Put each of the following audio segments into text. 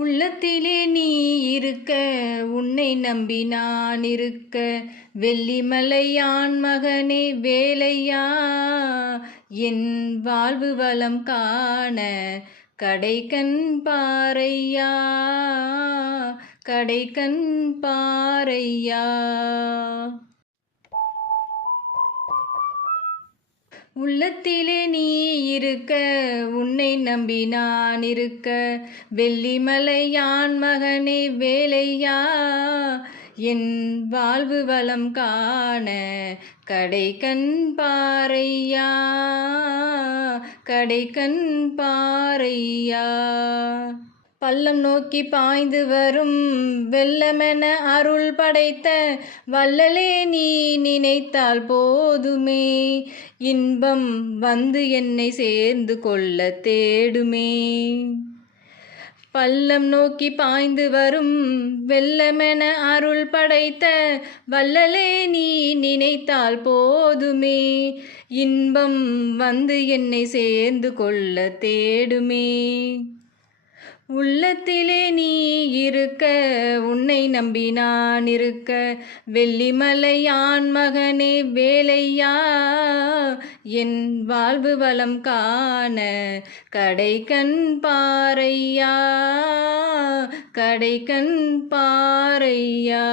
உள்ளத்திலே நீ இருக்க, உன்னை நம்பி நான் இருக்க, வெள்ளிமலையான் மகனே வேலையா, என் வாழ்வு வளம் காண கடைக்கண் பாரையா, கடைக்கண் பாரையா. உள்ளத்திலே நீ இருக்க, உன்னை நம்பி நான் இருக்க, வெள்ளிமலையான் மகனே வேலையா, என் வாழ்வு வளம் காண கடைக்கண் பாரையா, கடைக்கண் பாரையா. பள்ளம் நோக்கி பாய்ந்து வரும் வெள்ளமென அருள் படைத்த வள்ளலே, நீ நினைத்தால் போதுமே, இன்பம் வந்து என்னை சேர்ந்து கொள்ள தேடுமே. பள்ளம் நோக்கி பாய்ந்து வரும் வெள்ளமென அருள் படைத்த வள்ளலே, நீ நினைத்தால் போதுமே, இன்பம் வந்து என்னை சேர்ந்து கொள்ள தேடுமே. உள்ளத்திலே நீ இருக்க, உன்னை நம்பி நான் இருக்க, வெள்ளிமலையான் மகனே வேலையா, என் வாழ்வு வளம் காண கடைக்கண் பாரையா, கடைக்கண் பாரையா.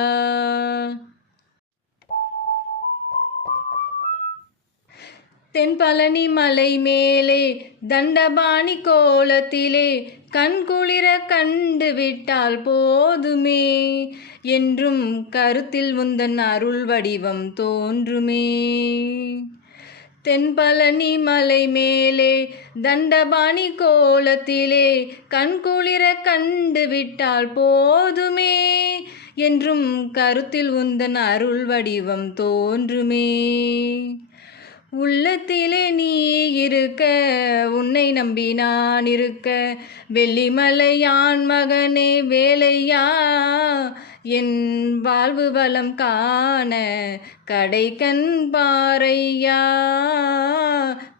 தென்பழனி மலை மேலே தண்டபாணி கோலத்திலே கண்குளிர கண்டு விட்டால் போதுமே, என்றும் கருத்தில் உந்தன் அருள் வடிவம் தோன்றுமே. தென்பழனி மலை மேலே தண்டபாணி கோலத்திலே கண்குளிர கண்டு விட்டால் போதுமே, என்றும் கருத்தில் உந்தன் அருள் வடிவம் தோன்றுமே. உள்ளத்திலே நீ இருக்க, உன்னை நம்பி நான் இருக்க, வெள்ளிமலையான் மகனே வேலையா, என் வாழ்வு வளம் காண கடைக்கண் பாரையா,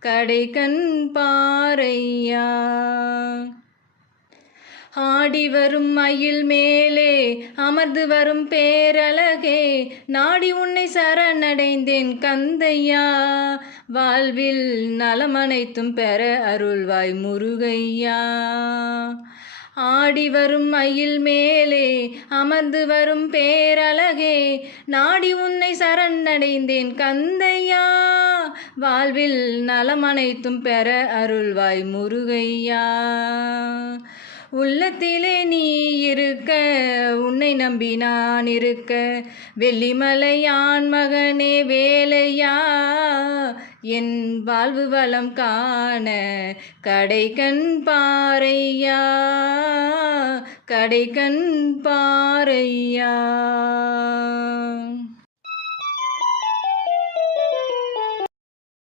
கடைக்கண் பாரையா. ஆடி வரும் மயில் மேலே அமர்ந்து வரும் பேரழகே, நாடி உன்னை சரணடைந்தேன் கந்தையா, வாழ்வில் நலமனைத்தும் பெற அருள்வாய் முருகையா. ஆடி வரும் மயில் மேலே அமர்ந்து வரும் பேரழகே, நாடி உன்னை சரணடைந்தேன் கந்தையா, வாழ்வில் நலமனைத்தும் பெற அருள்வாய் முருகையா. உள்ளத்திலே நீ இருக்க, உன்னை நம்பி நான் இருக்க, வெள்ளிமலையான் மகனே வேலையா, என் வாழ்வு வளம் காண கடைக்கண் பாரையா, கடைக்கண் பாரையா.